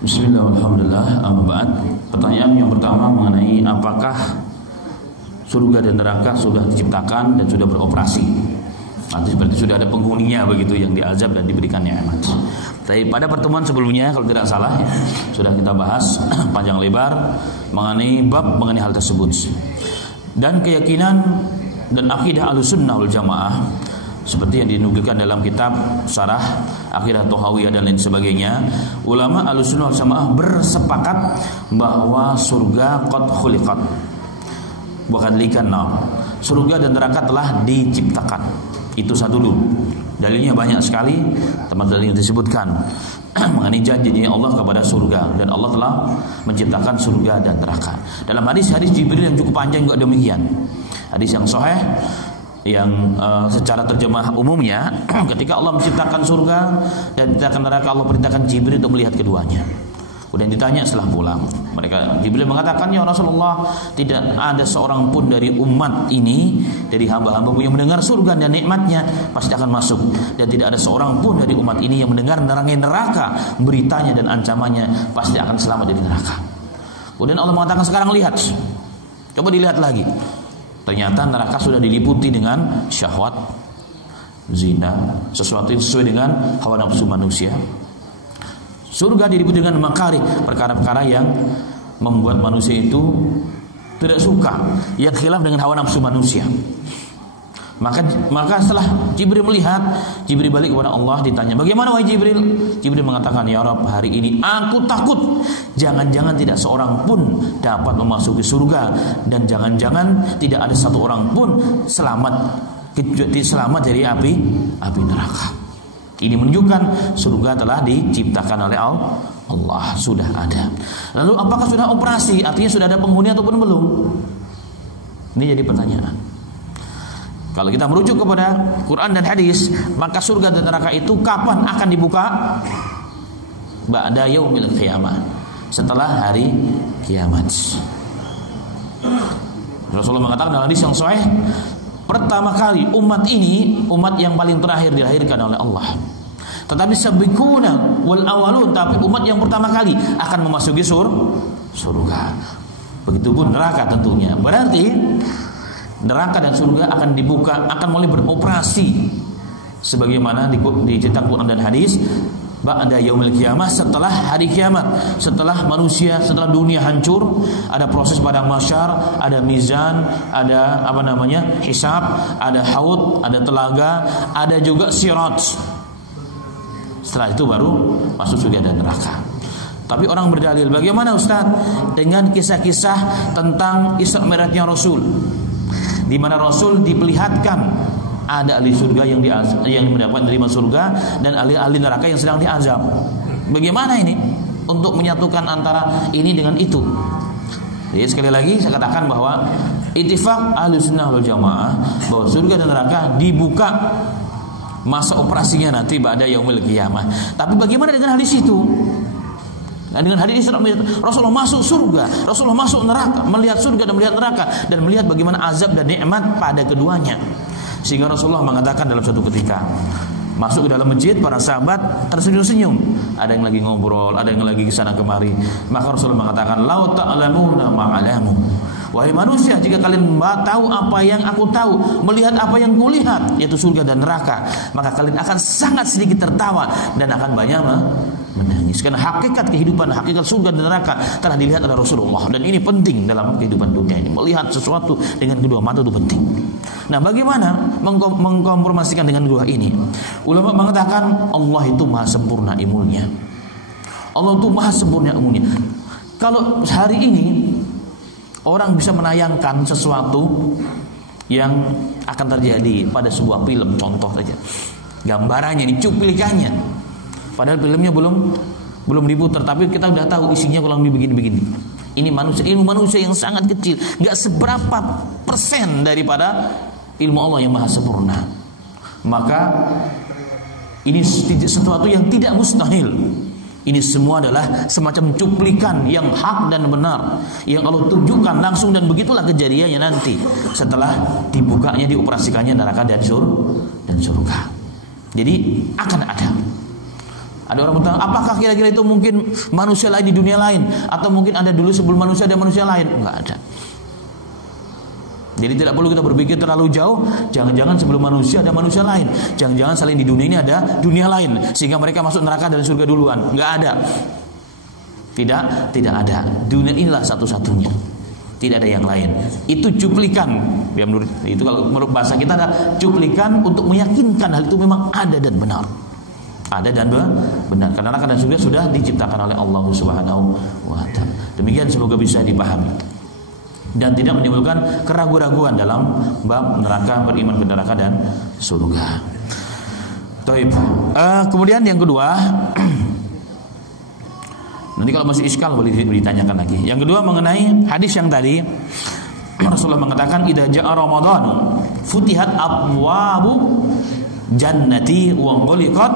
Bismillah, alhamdulillah, amma ba'd. Pertanyaan yang pertama mengenai apakah surga dan neraka sudah diciptakan dan sudah beroperasi. Nanti seperti sudah ada penghuninya begitu yang diazab dan diberikan nikmat. Tapi pada pertemuan sebelumnya kalau tidak salah sudah kita bahas panjang lebar mengenai hal tersebut. Dan keyakinan dan akidah Ahlussunnah wal Jamaah seperti yang dinukilkan dalam kitab Syarah Aqidah Thahawiyah dan lain sebagainya, ulama Ahlussunnah wal Jamaah bersepakat bahwa surga qad khuliqat bukan likan nar. Surga dan neraka telah diciptakan. Itu satu dulu. Dalilnya banyak sekali, tempat dalil yang disebutkan mengenai janjinya Allah kepada surga, dan Allah telah menciptakan surga dan neraka. Dalam hadis-hadis Jibril yang cukup panjang juga demikian. Hadis yang sahih yang secara terjemah umumnya ketika Allah menciptakan surga dan menciptakan neraka, Allah perintahkan Jibril untuk melihat keduanya. Kemudian ditanya setelah pulang, Jibril mengatakan, ya Rasulullah, tidak ada seorang pun dari umat ini, dari hamba-hambamu yang mendengar surga dan nikmatnya pasti akan masuk, dan tidak ada seorang pun dari umat ini yang mendengar neraka, beritanya dan ancamannya pasti akan selamat dari neraka. Kemudian Allah mengatakan, sekarang lihat, coba dilihat lagi. Ternyata neraka sudah diliputi dengan syahwat, zina, sesuatu yang sesuai dengan hawa nafsu manusia. Surga diliputi dengan makarih, perkara-perkara yang membuat manusia itu tidak suka, yang khilaf dengan hawa nafsu manusia. Maka setelah Jibril melihat, Jibril balik kepada Allah, ditanya, bagaimana wahai Jibril? Jibril mengatakan, ya Rabb, hari ini aku takut jangan-jangan tidak seorang pun dapat memasuki surga, dan jangan-jangan tidak ada satu orang pun selamat dari api neraka. Ini menunjukkan surga telah diciptakan oleh Allah, sudah ada. Lalu apakah sudah operasi? Artinya sudah ada penghuni ataupun belum? Ini jadi pertanyaan. Kalau kita merujuk kepada Quran dan hadis, maka surga dan neraka itu kapan akan dibuka? Ba'da yaumil qiyamah, setelah hari kiamat. Rasulullah mengatakan dalam hadis yang sahih, pertama kali umat ini, umat yang paling terakhir dilahirkan oleh Allah. Tetapi sabiquna wal awalun, tapi umat yang pertama kali akan memasuki surga. Begitupun neraka tentunya. Berarti neraka dan surga akan dibuka, akan mulai beroperasi sebagaimana dicetak Quran dan hadis. Ba'da yaumil qiyamah, setelah hari kiamat, setelah manusia, setelah dunia hancur, ada proses padang mahsyar, ada mizan, ada hisab, ada haud, ada telaga, ada juga sirat. Setelah itu baru masuk surga dan neraka. Tapi orang berdalil, bagaimana Ustaz dengan kisah-kisah tentang Isra Mi'rajnya Rasul, di mana Rasul diperlihatkan ada ahli surga yang mendapat menerima surga dan ahli neraka yang sedang diazab. Bagaimana ini untuk menyatukan antara ini dengan itu? Jadi sekali lagi saya katakan bahwa ittifaq Ahlussunnah wal Jamaah bahwa surga dan neraka dibuka masa operasinya nanti ba'da yaumil qiyamah. Tapi bagaimana dengan hadis itu? Nah, dengan hadis Isra Mi'raj, Rasulullah masuk surga, Rasulullah masuk neraka, melihat surga dan melihat neraka, dan melihat bagaimana azab dan nikmat pada keduanya. Sehingga Rasulullah mengatakan dalam suatu ketika masuk ke dalam masjid, para sahabat tersenyum-senyum, ada yang lagi ngobrol, ada yang lagi kesana kemari. Maka Rasulullah mengatakan, lau ta'lamuna ma'alamu, wahai manusia, jika kalian tahu apa yang aku tahu, melihat apa yang kulihat, yaitu surga dan neraka, maka kalian akan sangat sedikit tertawa dan akan banyak menangis. Karena hakikat kehidupan, hakikat surga dan neraka telah dilihat oleh Rasulullah, dan ini penting dalam kehidupan dunia ini. Melihat sesuatu dengan kedua mata itu penting. Nah, bagaimana mengkompromasikan dengan dua ini? Ulama mengatakan Allah itu maha sempurna ilmunya. Allah itu maha sempurna ilmunya. Kalau hari ini orang bisa menayangkan sesuatu yang akan terjadi pada sebuah film, contoh saja, gambarannya, cuplikannya, padahal filmnya belum diputar, tapi kita udah tahu isinya kurang lebih begini-begini. Ini ilmu manusia yang sangat kecil, nggak seberapa persen daripada ilmu Allah yang maha sempurna. Maka ini sesuatu yang tidak mustahil. Ini semua adalah semacam cuplikan yang hak dan benar, yang Allah tunjukkan langsung, dan begitulah kejadiannya nanti setelah dibukanya, dioperasikannya neraka dan surga. Jadi akan Ada orang bertanya, apakah kira-kira itu mungkin manusia lain di dunia lain, atau mungkin ada dulu sebelum manusia ada manusia lain? Enggak ada. Jadi tidak perlu kita berpikir terlalu jauh. Jangan-jangan sebelum manusia ada manusia lain. Jangan-jangan selain di dunia ini ada dunia lain, sehingga mereka masuk neraka dan surga duluan. Enggak ada. Tidak ada. Dunia inilah satu-satunya. Tidak ada yang lain. Itu cuplikan. Ya, itu kalau menurut bahasa kita ada cuplikan untuk meyakinkan hal itu memang ada dan benar. Ada dan benar. Karena neraka dan surga sudah diciptakan oleh Allah Subhanahu wa taala. Demikian semoga bisa dipahami dan tidak menimbulkan keraguan-raguan dalam bab neraka, beriman ke neraka dan surga. Baik. Kemudian yang kedua, nanti kalau masih iskal boleh ditanyakan lagi. Yang kedua mengenai hadis yang tadi, Rasulullah mengatakan idza jaa Ramadan futihat abwabu jannati wa ghuliqat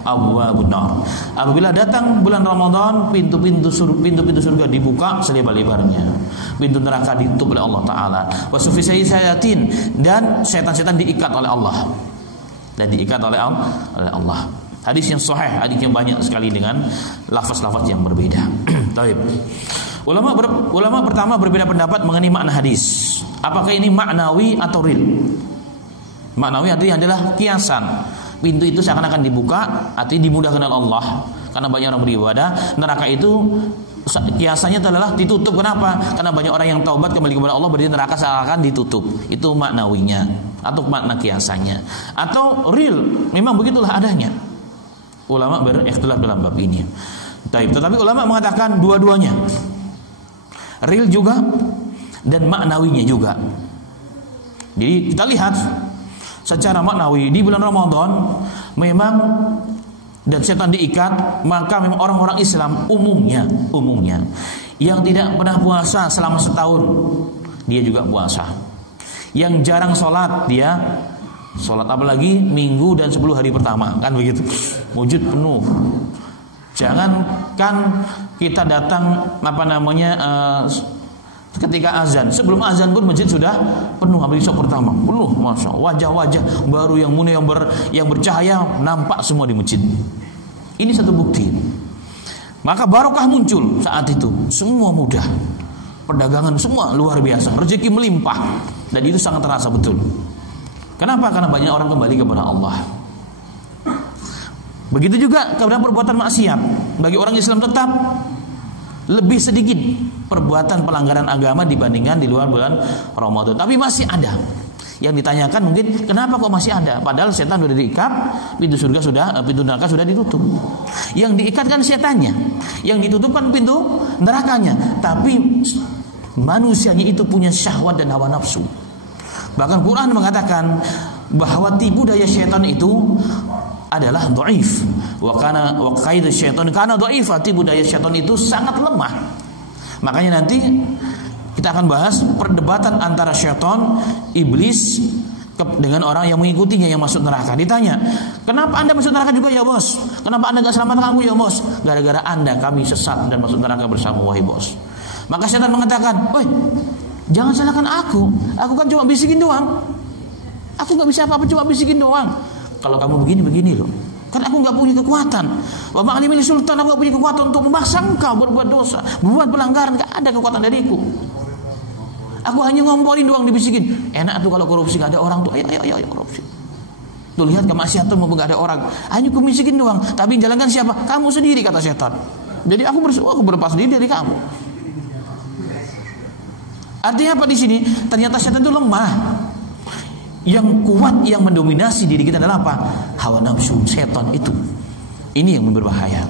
abwabun nar. Apabila datang bulan Ramadan, pintu-pintu surga dibuka selebar-lebarnya. Pintu neraka ditutup oleh Allah taala. Wa sufisayatin, dan setan-setan diikat oleh Allah. Hadis yang sahih, hadis yang banyak sekali dengan lafaz-lafaz yang berbeda. Baik. Ulama pertama berbeda pendapat mengenai makna hadis. Apakah ini maknawi atau real? Maknawi artinya adalah kiasan. Pintu itu seakan-akan dibuka, artinya dimudahkan oleh Allah. Karena banyak orang beribadah, neraka itu kiasannya adalah ditutup. Kenapa? Karena banyak orang yang taubat kembali kepada Allah, berarti neraka seakan ditutup. Itu maknawinya atau makna kiasannya. Atau real, memang begitulah adanya. Ulama berikhtilaf dalam bab ini. Tetapi ulama mengatakan dua-duanya, real juga dan maknawinya juga. Jadi kita lihat secara maknawi di bulan Ramadan memang dan setan diikat, maka memang orang-orang Islam umumnya yang tidak pernah puasa selama setahun dia juga puasa. Yang jarang sholat dia sholat, apalagi minggu dan 10 hari pertama, kan begitu. Wujud penuh. Jangankan kita datang ketika azan, sebelum azan pun masjid sudah penuh. Habis isya pertama penuh, masya Allah, wajah-wajah baru yang mulia, yang bercahaya nampak semua di masjid. Ini satu bukti. Maka barokah muncul saat itu, semua mudah, perdagangan semua luar biasa, rezeki melimpah, dan itu sangat terasa betul. Kenapa? Karena banyak orang kembali kepada Allah. Begitu juga kepada perbuatan maksiat, bagi orang Islam tetap lebih sedikit perbuatan pelanggaran agama dibandingkan di luar bulan Ramadan. Tapi masih ada. Yang ditanyakan mungkin kenapa kok masih ada? Padahal setan sudah diikat, pintu neraka sudah ditutup. Yang diikat kan setannya, yang ditutup kan pintu nerakanya. Tapi manusianya itu punya syahwat dan hawa nafsu. Bahkan Quran mengatakan bahwa tipu daya setan itu adalah dhaif. Wa kaidu syaitan kana dhaifa. Tipu daya syaitan itu sangat lemah. Makanya nanti kita akan bahas perdebatan antara syaitan, iblis dengan orang yang mengikutinya yang masuk neraka. Ditanya, kenapa anda masuk neraka juga ya bos? Kenapa anda gak selamatkan aku ya bos? Gara-gara anda kami sesat dan masuk neraka bersama, wahai bos. Maka syaitan mengatakan, woi, jangan salahkan aku kan cuma bisikin doang. Aku gak bisa apa-apa, cuma bisikin doang. Kalau kamu begini loh, kan aku gak punya kekuatan. Wa ma'alimil sultan, aku gak punya kekuatan untuk memaksa engkau berbuat dosa, berbuat pelanggaran. Gak ada kekuatan dariku. Aku hanya ngomporin doang, dibisikin. Enak tuh kalau korupsi gak ada orang tuh. Ayo korupsi. Tuh lihat kemaksiatan mau gak ada orang. Hanya aku bisikin doang. Tapi jalankan siapa? Kamu sendiri, kata setan. Jadi aku berlepas diri dari kamu. Artinya apa di sini? Ternyata setan itu lemah. Yang kuat, yang mendominasi diri kita adalah apa? Hawa nafsu setan itu. Ini yang berbahaya.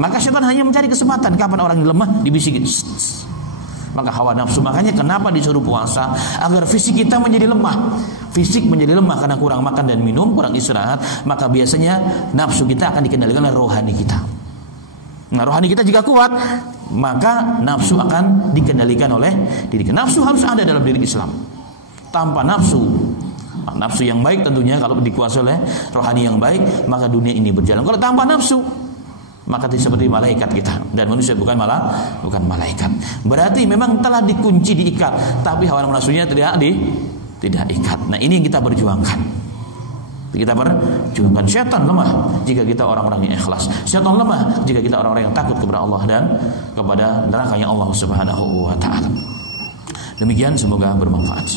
Maka setan hanya mencari kesempatan kapan orang lemah dibisikin. Maka hawa nafsu, makanya kenapa disuruh puasa? Agar fisik kita menjadi lemah. Fisik menjadi lemah karena kurang makan dan minum, kurang istirahat. Maka biasanya nafsu kita akan dikendalikan oleh rohani kita. Nah, rohani kita jika kuat, maka nafsu akan dikendalikan oleh diri kita. Nafsu harus ada dalam diri Islam. Tanpa nafsu yang baik tentunya, kalau dikuasai oleh rohani yang baik, maka dunia ini berjalan. Kalau tanpa nafsu, maka seperti malaikat kita, dan manusia bukan malaikat. Berarti memang telah dikunci, diikat, tapi hawa nafsunya tidak ikat. Nah, ini yang kita perjuangkan. Kita perjuangkan. Syaitan lemah jika kita orang-orang yang ikhlas. Syaitan lemah jika kita orang-orang yang takut kepada Allah dan kepada nerakanya Allah Subhanahu wa taala. Demikian, semoga bermanfaat.